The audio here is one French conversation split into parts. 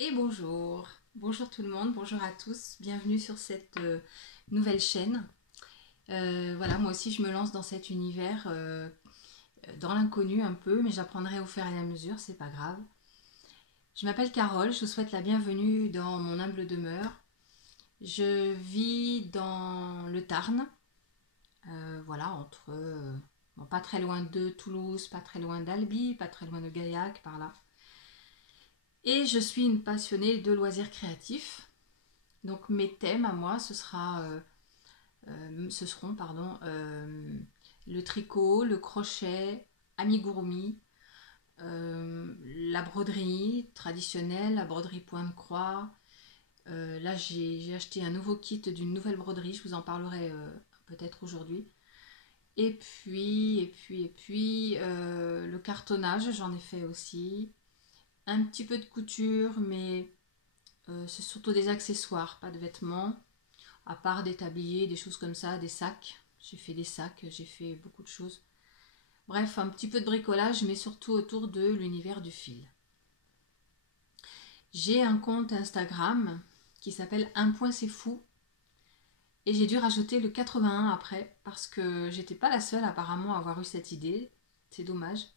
Et bonjour, bonjour tout le monde, bonjour à tous, bienvenue sur cette nouvelle chaîne. Voilà, moi aussi je me lance dans cet univers, dans l'inconnu un peu, mais j'apprendrai au fur et à mesure, c'est pas grave. Je m'appelle Carole, je vous souhaite la bienvenue dans mon humble demeure. Je vis dans le Tarn, voilà, bon, pas très loin de Toulouse, pas très loin d'Albi, pas très loin de Gaillac, par là. Et je suis une passionnée de loisirs créatifs. Donc mes thèmes à moi, ce seront le tricot, le crochet, amigurumi, la broderie traditionnelle, la broderie point de croix. Là, j'ai acheté un nouveau kit d'une nouvelle broderie, je vous en parlerai peut-être aujourd'hui. Le cartonnage, j'en ai fait aussi. Un petit peu de couture, mais c'est surtout des accessoires, pas de vêtements. À part des tabliers, des choses comme ça, des sacs. J'ai fait des sacs, j'ai fait beaucoup de choses. Bref, un petit peu de bricolage, mais surtout autour de l'univers du fil. J'ai un compte Instagram qui s'appelle Un point c'est fou. Et j'ai dû rajouter le 81 après, parce que j'étais pas la seule apparemment à avoir eu cette idée. C'est dommage.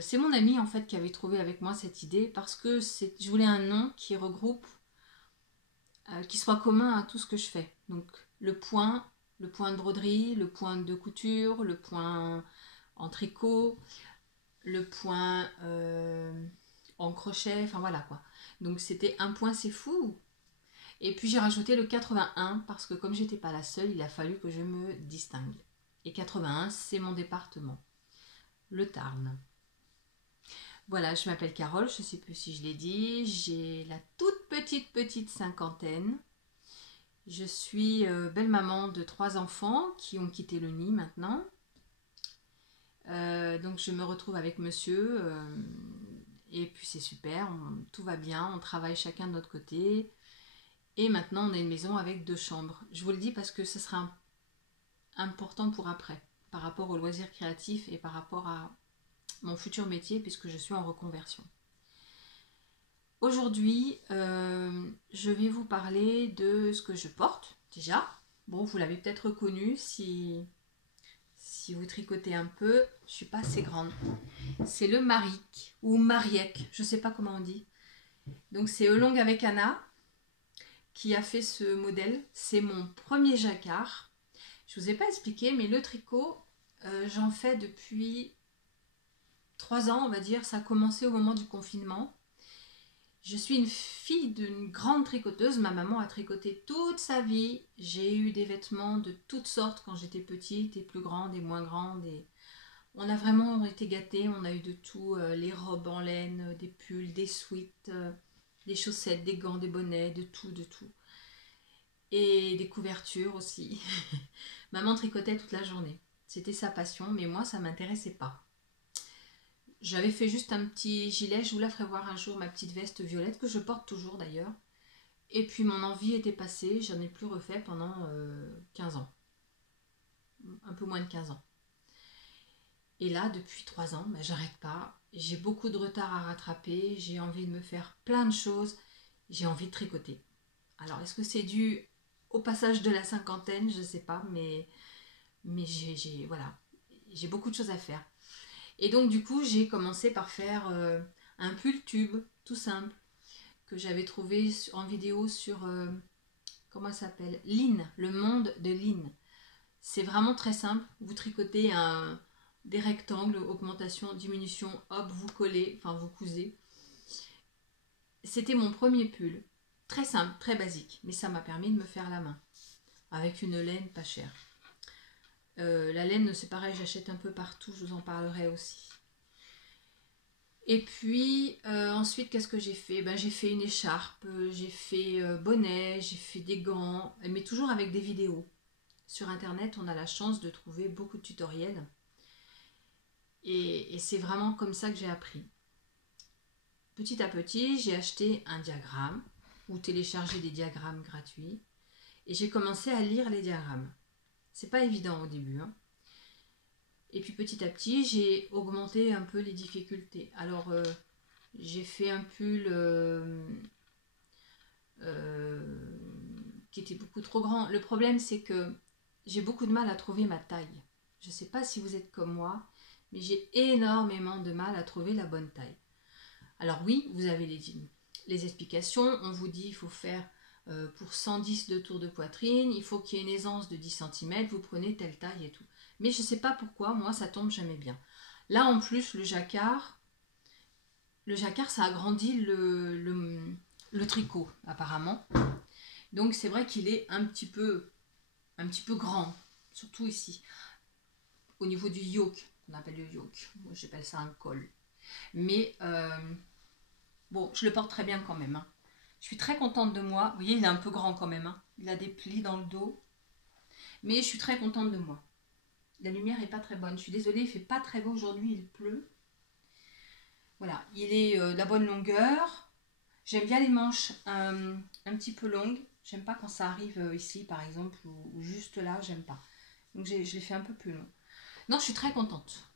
C'est mon ami en fait qui avait trouvé avec moi cette idée, parce que je voulais un nom qui regroupe, qui soit commun à tout ce que je fais. Donc le point, le point de broderie, le point de couture, le point en tricot, le point en crochet, enfin voilà quoi. Donc c'était un point c'est fou. Et puis j'ai rajouté le 81 parce que comme j'étais pas la seule, il a fallu que je me distingue. Et 81, c'est mon département, le Tarn. Voilà, je m'appelle Carole, je ne sais plus si je l'ai dit, j'ai la toute petite cinquantaine. Je suis belle maman de 3 enfants qui ont quitté le nid maintenant. Donc je me retrouve avec monsieur et puis c'est super, tout va bien, on travaille chacun de notre côté. Et maintenant on a une maison avec 2 chambres. Je vous le dis parce que ce sera important pour après, par rapport aux loisirs créatifs et par rapport à mon futur métier puisque je suis en reconversion. Aujourd'hui, je vais vous parler de ce que je porte déjà. Bon, vous l'avez peut-être reconnu si vous tricotez un peu, je suis pas assez grande. C'est le Maric ou Mariek, je sais pas comment on dit. Donc c'est Olong avec Anna qui a fait ce modèle. C'est mon premier jacquard. Je vous ai pas expliqué, mais le tricot, j'en fais depuis 3 ans, on va dire. Ça a commencé au moment du confinement. Je suis une fille d'une grande tricoteuse. Ma maman a tricoté toute sa vie. J'ai eu des vêtements de toutes sortes quand j'étais petite, et plus grandes et moins grandes. Et on a vraiment été gâtés. On a eu de tout, les robes en laine, des pulls, des sweats, des chaussettes, des gants, des bonnets, de tout, de tout. Et des couvertures aussi. Maman tricotait toute la journée. C'était sa passion, mais moi, ça ne m'intéressait pas. J'avais fait juste un petit gilet. Je vous la ferai voir un jour, ma petite veste violette, que je porte toujours d'ailleurs. Et puis mon envie était passée. J'en ai plus refait pendant 15 ans. Un peu moins de 15 ans. Et là, depuis 3 ans, ben, j'arrête pas. J'ai beaucoup de retard à rattraper. J'ai envie de me faire plein de choses. J'ai envie de tricoter. Alors, est-ce que c'est dû au passage de la cinquantaine? Je ne sais pas, mais voilà, j'ai beaucoup de choses à faire. Et donc, du coup, j'ai commencé par faire un pull tube, tout simple, que j'avais trouvé en vidéo sur, comment ça s'appelle, Line, le monde de Line. C'est vraiment très simple. Vous tricotez des rectangles, augmentation, diminution, hop, vous collez, enfin vous cousez. C'était mon premier pull. Très simple, très basique, mais ça m'a permis de me faire la main. Avec une laine pas chère. La laine, c'est pareil, j'achète un peu partout, je vous en parlerai aussi. Et puis ensuite, qu'est-ce que j'ai fait? Ben, j'ai fait une écharpe, j'ai fait bonnet, j'ai fait des gants, mais toujours avec des vidéos. Sur internet, on a la chance de trouver beaucoup de tutoriels. Et c'est vraiment comme ça que j'ai appris. Petit à petit, j'ai acheté un diagramme ou téléchargé des diagrammes gratuits. Et j'ai commencé à lire les diagrammes. C'est pas évident au début, hein. Et puis petit à petit, j'ai augmenté un peu les difficultés. Alors, J'ai fait un pull qui était beaucoup trop grand. Le problème, c'est que j'ai beaucoup de mal à trouver ma taille. Je ne sais pas si vous êtes comme moi, mais j'ai énormément de mal à trouver la bonne taille. Alors oui, vous avez les explications. On vous dit qu'il faut faire pour 110 de tour de poitrine, il faut qu'il y ait une aisance de 10 cm, vous prenez telle taille et tout. Mais je ne sais pas pourquoi, moi ça tombe jamais bien. Là en plus, le jacquard ça agrandit le tricot apparemment. Donc c'est vrai qu'il est un petit peu grand, surtout ici, au niveau du yoke, qu'on appelle le yoke. Moi j'appelle ça un col. Mais bon, je le porte très bien quand même. Hein. Je suis très contente de moi. Vous voyez, il est un peu grand quand même. Hein. Il a des plis dans le dos. Mais je suis très contente de moi. La lumière n'est pas très bonne. Je suis désolée, il ne fait pas très beau aujourd'hui, il pleut. Voilà, il est de la bonne longueur. J'aime bien les manches un petit peu longues. J'aime pas quand ça arrive ici, par exemple, ou juste là, j'aime pas. Donc je l'ai fait un peu plus long. Non, je suis très contente.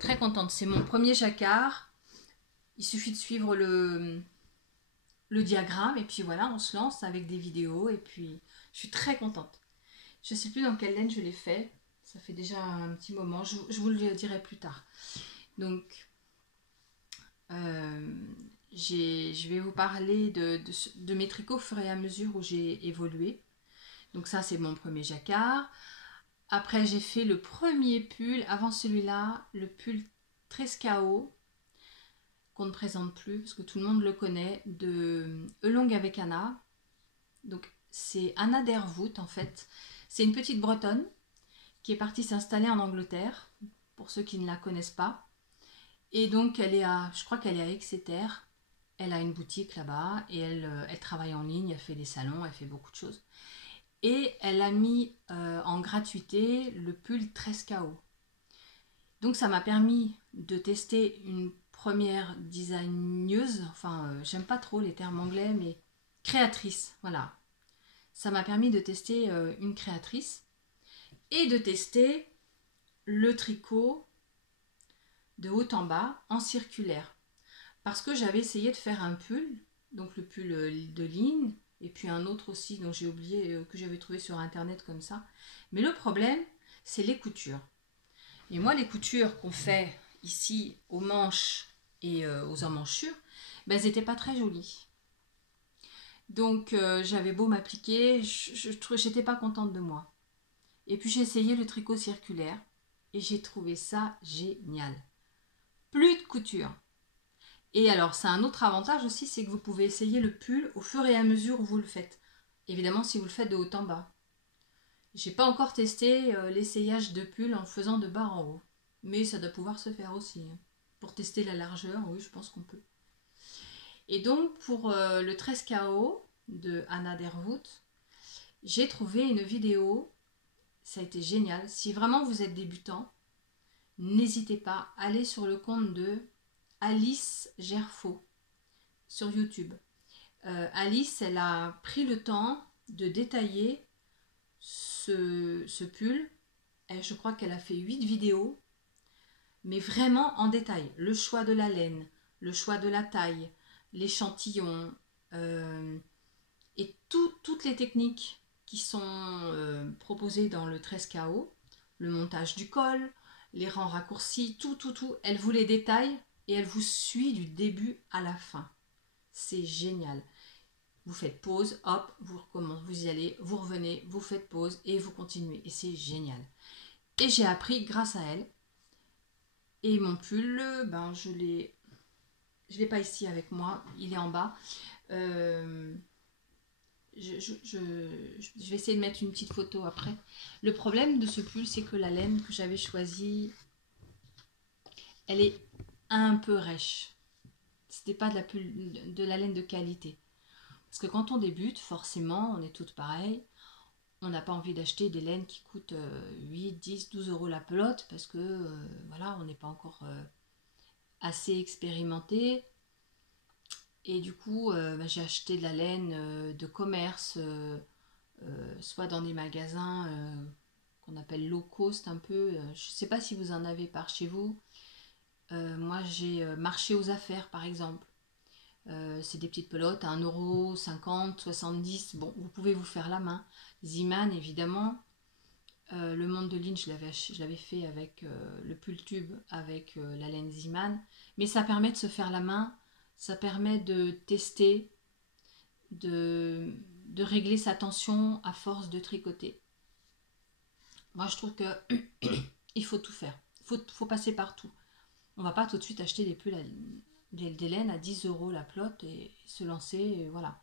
Très contente. C'est mon premier jacquard. Il suffit de suivre le diagramme et puis voilà, on se lance avec des vidéos et puis je suis très contente. Je ne sais plus dans quelle laine je l'ai fait. Ça fait déjà un petit moment. Je vous le dirai plus tard. Donc, je vais vous parler de mes tricots au fur et à mesure où j'ai évolué. Donc ça, c'est mon premier jacquard. Après, j'ai fait le premier pull. Avant celui-là, le pull Trescao, qu'on ne présente plus parce que tout le monde le connaît, de Elong avec Anna. Donc, c'est Anna Dervoot en fait. C'est une petite Bretonne qui est partie s'installer en Angleterre, pour ceux qui ne la connaissent pas. Et donc, je crois qu'elle est à Exeter. Elle a une boutique là-bas et elle travaille en ligne, elle fait des salons, elle fait beaucoup de choses. Et elle a mis en gratuité le pull Trescao. Donc, ça m'a permis de tester une première designeuse, enfin, j'aime pas trop les termes anglais, mais créatrice, voilà. Ça m'a permis de tester une créatrice et de tester le tricot de haut en bas en circulaire. Parce que j'avais essayé de faire un pull, donc le pull de ligne, et puis un autre aussi dont j'ai oublié, que j'avais trouvé sur internet comme ça. Mais le problème, c'est les coutures. Et moi, les coutures qu'on fait ici aux manches et aux emmanchures, ben, elles n'étaient pas très jolies. Donc j'avais beau m'appliquer, j'étais pas contente de moi. Et puis j'ai essayé le tricot circulaire et j'ai trouvé ça génial. Plus de couture. Et alors ça a un autre avantage aussi, c'est que vous pouvez essayer le pull au fur et à mesure où vous le faites. Évidemment si vous le faites de haut en bas. J'ai pas encore testé l'essayage de pull en faisant de bas en haut. Mais ça doit pouvoir se faire aussi. Hein. Pour tester la largeur, oui, je pense qu'on peut. Et donc pour le Trescao de Anna Dervoot, j'ai trouvé une vidéo. Ça a été génial. Si vraiment vous êtes débutant, n'hésitez pas, allez sur le compte de Alice Gerfaux sur YouTube. Alice, elle a pris le temps de détailler ce pull. Je crois qu'elle a fait 8 vidéos, mais vraiment en détail. Le choix de la laine, le choix de la taille, l'échantillon, et toutes les techniques qui sont proposées dans le Trescao, le montage du col, les rangs raccourcis, tout. Elle vous les détaille et elle vous suit du début à la fin. C'est génial. Vous faites pause, hop, vous recommencez, vous y allez, vous revenez, vous faites pause et vous continuez. Et c'est génial. Et j'ai appris grâce à elle. Et mon pull, ben je l'ai pas ici avec moi, il est en bas. Je vais essayer de mettre une petite photo après. Le problème de ce pull, c'est que la laine que j'avais choisie, elle est un peu rêche. C'était pas de la laine de qualité. Parce que quand on débute, forcément, on est toutes pareilles. On n'a pas envie d'acheter des laines qui coûtent 8, 10, 12 euros la pelote parce que voilà, on n'est pas encore assez expérimenté. Et du coup, j'ai acheté de la laine de commerce, soit dans des magasins qu'on appelle low cost un peu. Je ne sais pas si vous en avez par chez vous. Moi, j'ai marché aux affaires, par exemple. C'est des petites pelotes à 1,50 €, 70. Bon, vous pouvez vous faire la main. Ziman, évidemment. Le monde de Lynn, je l'avais fait avec le pull tube, avec la laine Ziman. Mais ça permet de se faire la main. Ça permet de tester, de, de régler sa tension à force de tricoter. Moi, je trouve que il faut tout faire. Faut passer partout. On va pas tout de suite acheter des pulls, des laines à 10 € la plotte et se lancer. Et voilà,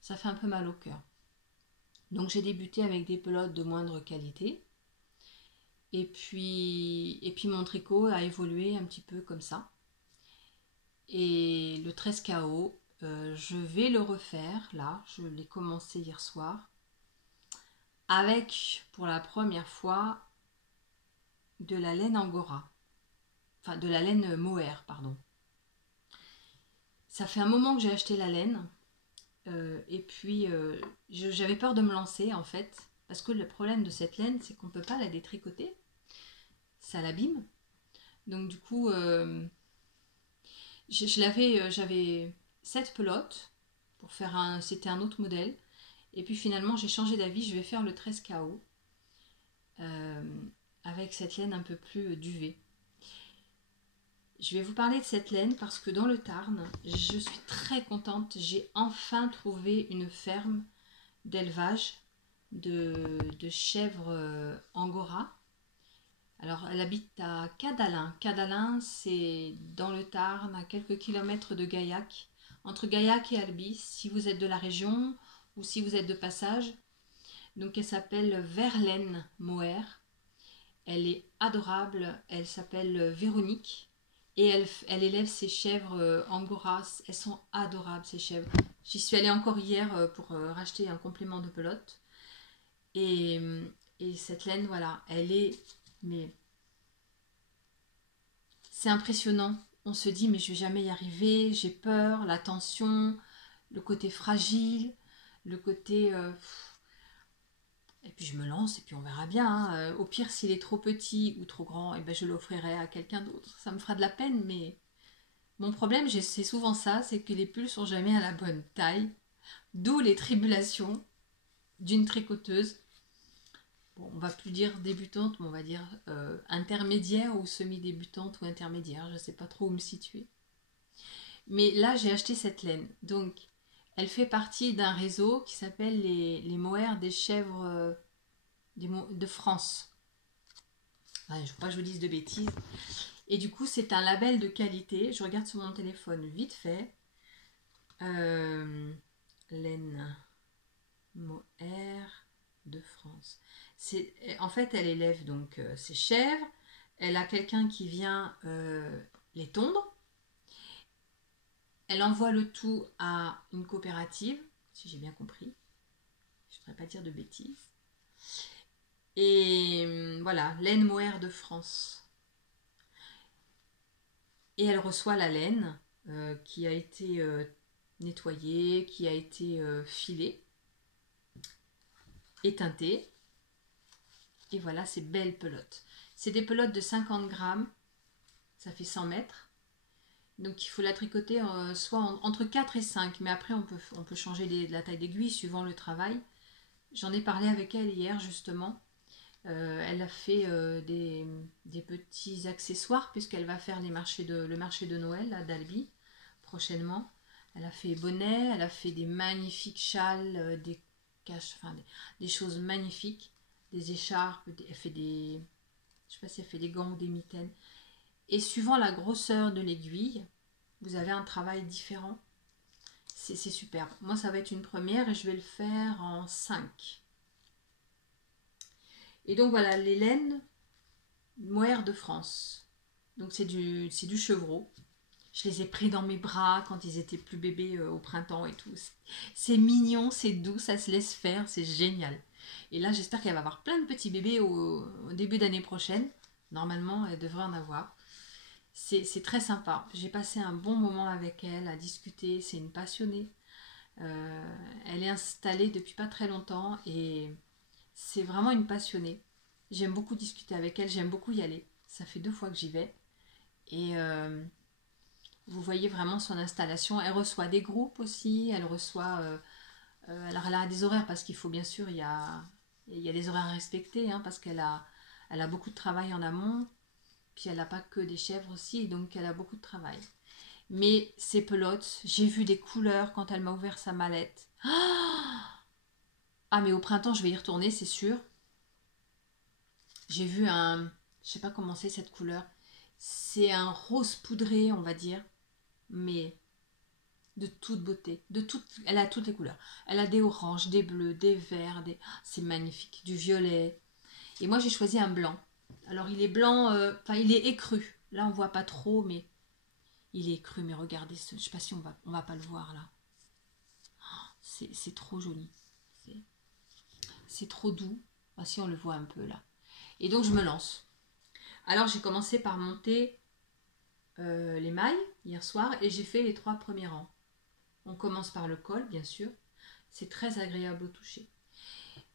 ça fait un peu mal au cœur. Donc j'ai débuté avec des pelotes de moindre qualité. Et puis mon tricot a évolué un petit peu comme ça. Et le 13 KO, je vais le refaire là. Je l'ai commencé hier soir. Avec, pour la première fois, de la laine Angora. Enfin, de la laine mohair, pardon. Ça fait un moment que j'ai acheté la laine. Et puis, j'avais peur de me lancer, en fait. Parce que le problème de cette laine, c'est qu'on ne peut pas la détricoter. Ça l'abîme. Donc, du coup, j'avais 7 pelotes pour faire un... C'était un autre modèle. Et puis, finalement, j'ai changé d'avis. Je vais faire le 13 KO. Avec cette laine un peu plus duvet. Je vais vous parler de cette laine parce que dans le Tarn, je suis très contente. J'ai enfin trouvé une ferme d'élevage de chèvres Angora. Alors, elle habite à Cadalin. Cadalin, c'est dans le Tarn, à quelques kilomètres de Gaillac, entre Gaillac et Albi, si vous êtes de la région ou si vous êtes de passage. Donc, elle s'appelle Verlaine Mohair. Elle est adorable. Elle s'appelle Véronique. Et elle élève ses chèvres Angora. Elles sont adorables, ces chèvres. J'y suis allée encore hier pour racheter un complément de pelote. Et, et cette laine, voilà, elle est... Mais c'est impressionnant. On se dit, mais je vais jamais y arriver. J'ai peur, la tension, le côté fragile, le côté... Et puis je me lance et puis on verra bien. Hein. Au pire, s'il est trop petit ou trop grand, eh ben, je l'offrirai à quelqu'un d'autre. Ça me fera de la peine, mais... Mon problème, c'est souvent ça, c'est que les pulls sont jamais à la bonne taille. D'où les tribulations d'une tricoteuse. Bon, on va plus dire débutante, mais on va dire intermédiaire ou semi-débutante ou intermédiaire. Je ne sais pas trop où me situer. Mais là, j'ai acheté cette laine. Donc, elle fait partie d'un réseau qui s'appelle les mohair des chèvres de France. Ouais, je ne veux pas que je vous dise de bêtises. Et du coup, c'est un label de qualité. Je regarde sur mon téléphone vite fait. Laine mohair de France. En fait, elle élève donc ses chèvres. Elle a quelqu'un qui vient les tondre. Elle envoie le tout à une coopérative, si j'ai bien compris. Je ne voudrais pas dire de bêtises. Et voilà, laine mohair de France. Et elle reçoit la laine qui a été nettoyée, qui a été filée, éteintée. Et voilà ces belles pelotes. C'est des pelotes de 50 grammes, ça fait 100 mètres. Donc il faut la tricoter soit entre 4 et 5, mais après on peut changer la taille d'aiguille suivant le travail. J'en ai parlé avec elle hier justement. Elle a fait des petits accessoires puisqu'elle va faire le marché de Noël à d'Albi prochainement. Elle a fait bonnet, elle a fait des magnifiques châles, des caches, enfin des choses magnifiques, des écharpes, elle fait des, je sais pas si elle fait des gants ou des mitaines. Et suivant la grosseur de l'aiguille, vous avez un travail différent. C'est superbe. Moi, ça va être une première et je vais le faire en 5. Et donc voilà, les laines mohair de France. Donc c'est du chevreau. Je les ai pris dans mes bras quand ils étaient plus bébés au printemps et tout. C'est mignon, c'est doux, ça se laisse faire, c'est génial. Et là, j'espère qu'elle va avoir plein de petits bébés au début d'année prochaine. Normalement, elle devrait en avoir. C'est très sympa. J'ai passé un bon moment avec elle à discuter. C'est une passionnée. Elle est installée depuis pas très longtemps et c'est vraiment une passionnée. J'aime beaucoup discuter avec elle, j'aime beaucoup y aller. Ça fait 2 fois que j'y vais. Et vous voyez vraiment son installation. Elle reçoit des groupes aussi. Elle reçoit... alors elle a des horaires parce qu'il faut bien sûr, il y a des horaires à respecter hein, parce elle a beaucoup de travail en amont. Puis elle n'a pas que des chèvres aussi, donc elle a beaucoup de travail. Mais ces pelotes, j'ai vu des couleurs quand elle m'a ouvert sa mallette. Ah mais au printemps je vais y retourner, c'est sûr. J'ai vu un... Je sais pas comment c'est cette couleur. C'est un rose poudré, on va dire. Mais de toute beauté. Elle a toutes les couleurs. Elle a des oranges, des bleus, des verts. C'est magnifique. Du violet. Et moi j'ai choisi un blanc. Alors il est blanc, enfin il est écru. Là on voit pas trop, mais il est écru. Mais regardez, je sais pas si on va pas le voir là. C'est trop joli. C'est trop doux. Ah, si on le voit un peu là. Et donc je me lance. Alors j'ai commencé par monter les mailles hier soir et j'ai fait les 3 premiers rangs. On commence par le col, bien sûr. C'est très agréable au toucher.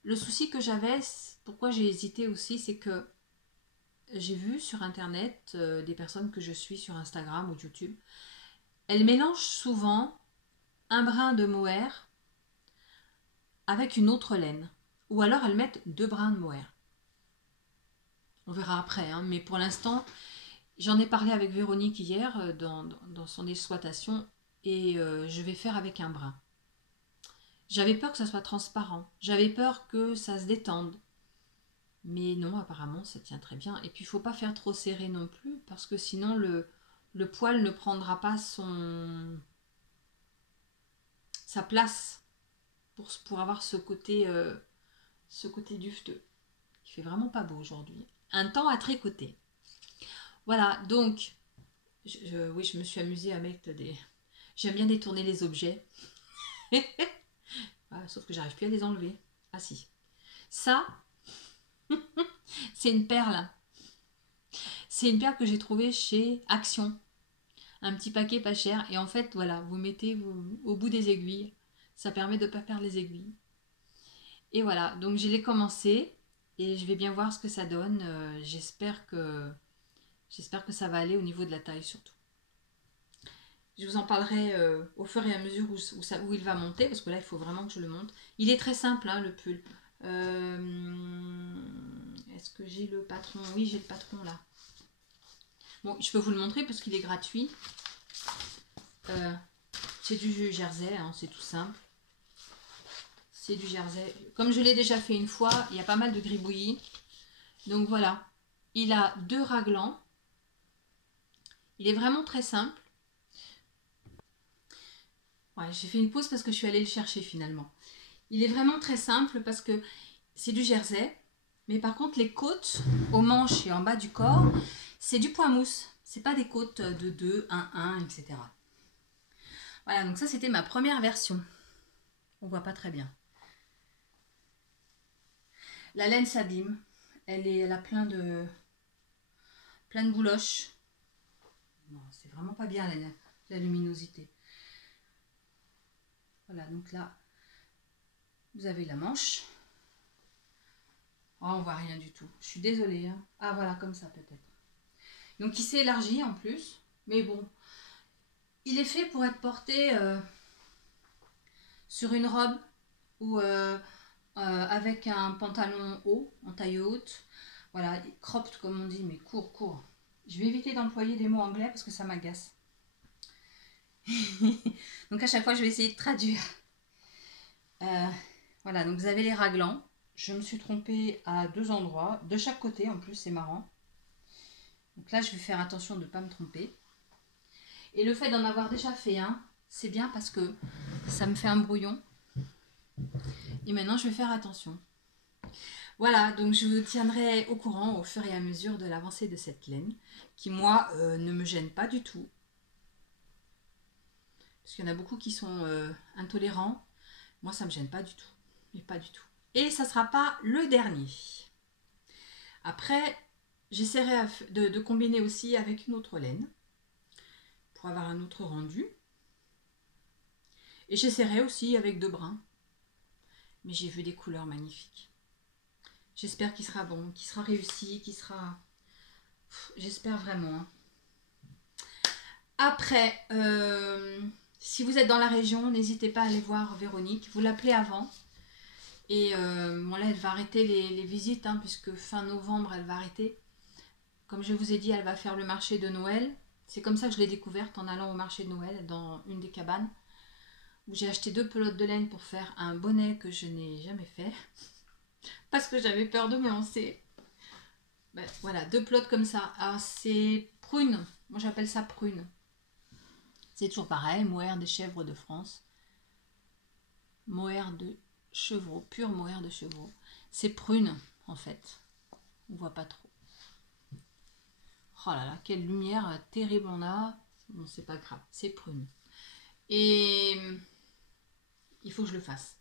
Le souci que j'avais, pourquoi j'ai hésité aussi, c'est que j'ai vu sur internet des personnes que je suis sur Instagram ou YouTube. Elles mélangent souvent un brin de mohair avec une autre laine. Ou alors elles mettent 2 brins de mohair. On verra après, hein, mais pour l'instant, j'en ai parlé avec Véronique hier dans son exploitation et je vais faire avec un brin. J'avais peur que ça soit transparent, j'avais peur que ça se détende. Mais non, apparemment, ça tient très bien. Et puis, il ne faut pas faire trop serré non plus, parce que sinon, le poil ne prendra pas sa place pour avoir ce côté dufteux. Il fait vraiment pas beau aujourd'hui. Un temps à tricoter. Voilà, donc, oui, je me suis amusée à mettre des... J'aime bien détourner les objets. Ah, sauf que j'arrive plus à les enlever. Ah si. Ça, c'est une perle. C'est une perle que j'ai trouvée chez Action. Un petit paquet pas cher. Et en fait, voilà, vous mettez au bout des aiguilles. Ça permet de ne pas perdre les aiguilles. Et voilà, donc je l'ai commencé. Et je vais bien voir ce que ça donne. J'espère que ça va aller au niveau de la taille surtout. Je vous en parlerai au fur et à mesure où il va monter. Parce que là, il faut vraiment que je le monte. Il est très simple, hein, le pull. Est-ce que j'ai le patron? Oui, j'ai le patron là. Bon, je peux vous le montrer parce qu'il est gratuit. C'est du jersey, hein, c'est tout simple. C'est du jersey. Comme je l'ai déjà fait une fois, il y a pas mal de gribouillis. Donc voilà, il a 2 raglans. Il est vraiment très simple. Ouais, j'ai fait une pause parce que je suis allée le chercher finalement. Il est vraiment très simple parce que c'est du jersey. Mais par contre, les côtes aux manches et en bas du corps, c'est du point mousse. C'est pas des côtes de 2, 1, 1, etc. Voilà, donc ça c'était ma première version. On voit pas très bien. La laine s'abîme. Elle a plein de gouloches. C'est vraiment pas bien la luminosité. Voilà, donc là, vous avez la manche. Oh, on voit rien du tout. Je suis désolée. Hein. Ah, voilà, comme ça peut-être. Donc il s'est élargi en plus. Mais bon, il est fait pour être porté sur une robe ou avec un pantalon haut, en taille haute. Voilà, cropped comme on dit, mais court, court. Je vais éviter d'employer des mots anglais parce que ça m'agace. Donc à chaque fois, je vais essayer de traduire. Voilà, donc vous avez les raglans. Je me suis trompée à 2 endroits, de chaque côté en plus, c'est marrant. Donc là, je vais faire attention de ne pas me tromper. Et le fait d'en avoir déjà fait un, c'est bien parce que ça me fait un brouillon. Et maintenant, je vais faire attention. Voilà, donc je vous tiendrai au courant au fur et à mesure de l'avancée de cette laine, qui moi ne me gêne pas du tout. Parce qu'il y en a beaucoup qui sont intolérants. Moi, ça ne me gêne pas du tout. Mais pas du tout. Et ça ne sera pas le dernier. Après, j'essaierai de combiner aussi avec une autre laine pour avoir un autre rendu. Et j'essaierai aussi avec 2 brins. Mais j'ai vu des couleurs magnifiques. J'espère qu'il sera bon, qu'il sera réussi, qu'il sera... J'espère vraiment. Hein. Après, si vous êtes dans la région, n'hésitez pas à aller voir Véronique. Vous l'appelez avant. Et bon là, elle va arrêter les visites, hein, puisque fin novembre, elle va arrêter. Comme je vous ai dit, elle va faire le marché de Noël. C'est comme ça que je l'ai découverte en allant au marché de Noël dans une des cabanes. Où j'ai acheté 2 pelotes de laine pour faire un bonnet que je n'ai jamais fait. Parce que j'avais peur de me lancer. Ben, voilà, 2 pelotes comme ça. Alors c'est prune. Moi j'appelle ça prune. C'est toujours pareil, mohair des chèvres de France. Mohair de chevreau, pur mohair de chevreau. C'est prune en fait. On voit pas trop. Oh là là, quelle lumière terrible on a. Bon, c'est pas grave, c'est prune. Et il faut que je le fasse.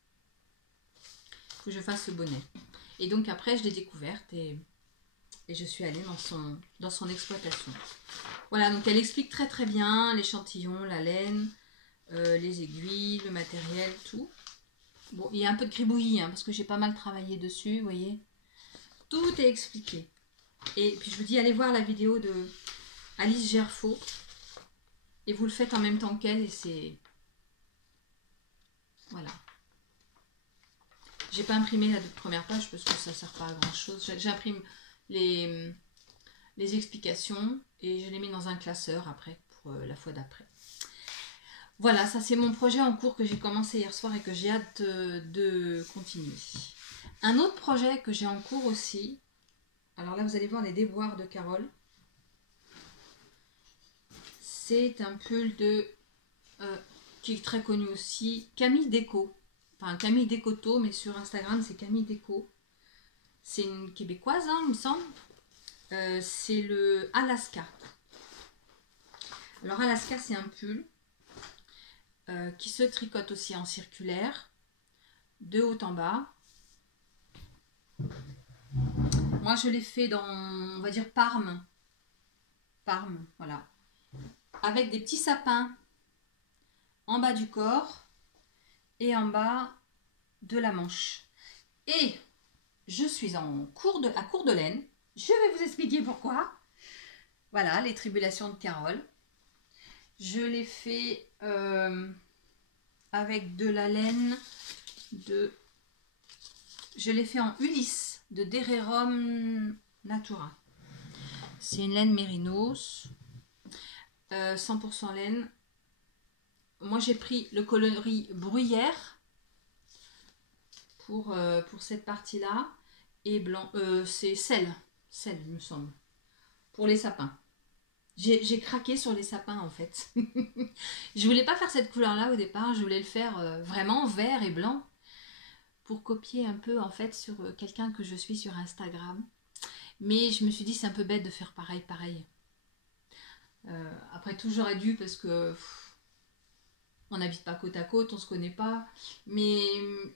Il faut que je fasse ce bonnet. Et donc après, je l'ai découverte et je suis allée dans son exploitation. Voilà, donc elle explique très très bien l'échantillon, la laine, les aiguilles, le matériel, tout. Bon, il y a un peu de gribouillis, hein, parce que j'ai pas mal travaillé dessus, vous voyez. Tout est expliqué. Et puis je vous dis, allez voir la vidéo de Alice Gerfaux. Et vous le faites en même temps qu'elle et c'est... Voilà. J'ai pas imprimé la première page parce que ça sert pas à grand chose. J'imprime les explications et je les mets dans un classeur après pour la fois d'après. Voilà, ça c'est mon projet en cours que j'ai commencé hier soir et que j'ai hâte de continuer. Un autre projet que j'ai en cours aussi, alors là vous allez voir les déboires de Carole. C'est un pull de qui est très connu aussi, Camille Déco. Enfin Camille Décoto, mais sur Instagram c'est Camille Déco. C'est une québécoise, hein, il me semble. C'est le Alaska. Alors Alaska c'est un pull qui se tricote aussi en circulaire, de haut en bas. Moi je l'ai fait dans, on va dire Parme, voilà, avec des petits sapins en bas du corps et en bas de la manche. Et je suis à court de laine. Je vais vous expliquer pourquoi. Voilà, les tribulations de Carole. Je l'ai fait avec de la laine de... Je l'ai fait en Ulysse de Dererum Natura. C'est une laine mérinos. 100% laine. Moi j'ai pris le coloris bruyère pour cette partie là et blanc, c'est sel, il me semble, pour les sapins. J'ai craqué sur les sapins en fait. Je voulais pas faire cette couleur là au départ, je voulais le faire vraiment vert et blanc pour copier un peu en fait sur quelqu'un que je suis sur Instagram, mais je me suis dit c'est un peu bête de faire pareil. Après tout j'aurais dû parce que on n'habite pas côte à côte, on se connaît pas, mais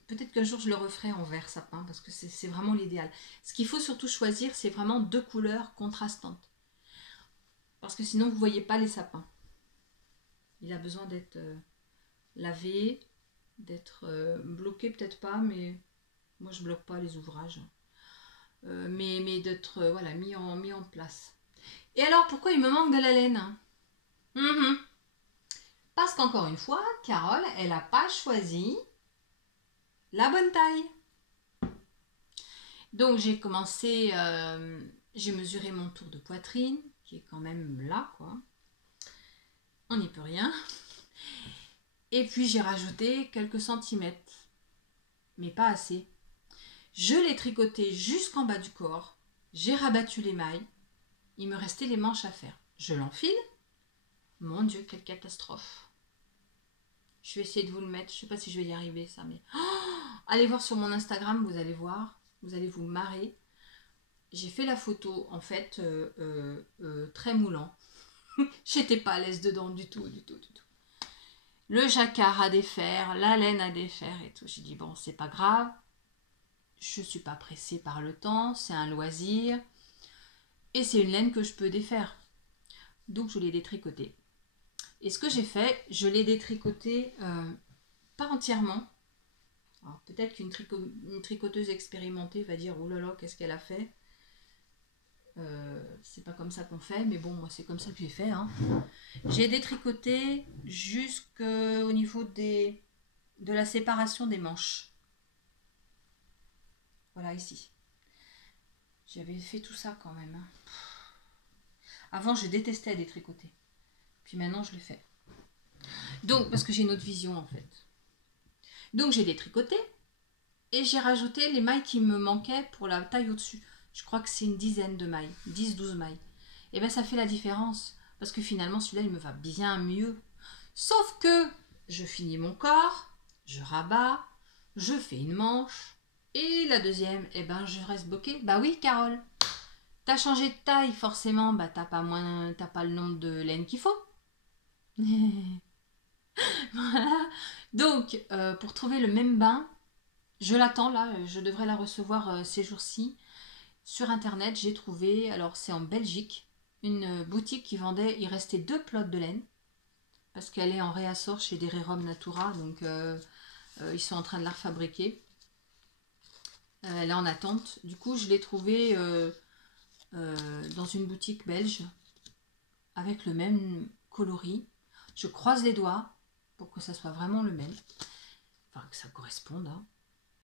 peut-être qu'un jour je le referai en vert sapin parce que c'est vraiment l'idéal. Ce qu'il faut surtout choisir, c'est vraiment 2 couleurs contrastantes, parce que sinon vous voyez pas les sapins. Il a besoin d'être lavé, d'être bloqué, peut-être pas, mais moi je bloque pas les ouvrages, mais d'être voilà, mis en place. Et alors pourquoi il me manque de la laine? Parce qu'encore une fois, Carole, elle n'a pas choisi la bonne taille. Donc j'ai commencé, j'ai mesuré mon tour de poitrine, qui est quand même là, quoi. On n'y peut rien. Et puis j'ai rajouté quelques centimètres, mais pas assez. Je l'ai tricoté jusqu'en bas du corps, j'ai rabattu les mailles, il me restait les manches à faire. Je l'enfile. Mon Dieu, quelle catastrophe. Je vais essayer de vous le mettre. Je ne sais pas si je vais y arriver, ça, mais... Oh, allez voir sur mon Instagram, vous allez voir. Vous allez vous marrer. J'ai fait la photo, en fait, très moulant. J'étais pas à l'aise dedans du tout. Le jacquard à défaire, la laine à défaire et tout. J'ai dit, bon, c'est pas grave. Je suis pas pressée par le temps. C'est un loisir. Et c'est une laine que je peux défaire. Donc, je l'ai détricotée. Et ce que j'ai fait, je l'ai détricoté pas entièrement. Alors peut-être qu'une tricoteuse expérimentée va dire « Oh là là, qu'est-ce qu'elle a fait ?» C'est pas comme ça qu'on fait, mais bon, moi c'est comme ça que j'ai fait. Hein. J'ai détricoté jusqu'au niveau de la séparation des manches. Voilà, ici. J'avais fait tout ça quand même. Hein. Avant, je détestais détricoter. Puis maintenant, je le fais. Donc, parce que j'ai une autre vision en fait. Donc, j'ai détricoté et j'ai rajouté les mailles qui me manquaient pour la taille au-dessus. Je crois que c'est une dizaine de mailles, 10-12 mailles. Et bien, ça fait la différence. Parce que finalement, celui-là, il me va bien mieux. Sauf que je finis mon corps, je rabats, je fais une manche. Et la deuxième, eh ben, je reste bloquée. Bah oui, Carole. T'as changé de taille, forcément, bah t'as pas le nombre de laine qu'il faut. Voilà. Donc, pour trouver le même bain, je l'attends là, je devrais la recevoir ces jours-ci. Sur internet, j'ai trouvé, alors c'est en Belgique, une boutique qui vendait, il restait 2 plots de laine, parce qu'elle est en réassort chez Dererom Natura, donc ils sont en train de la refabriquer. Elle est en attente. Du coup, je l'ai trouvée dans une boutique belge, avec le même coloris. Je croise les doigts pour que ça soit vraiment le même. Enfin, que ça corresponde. Hein.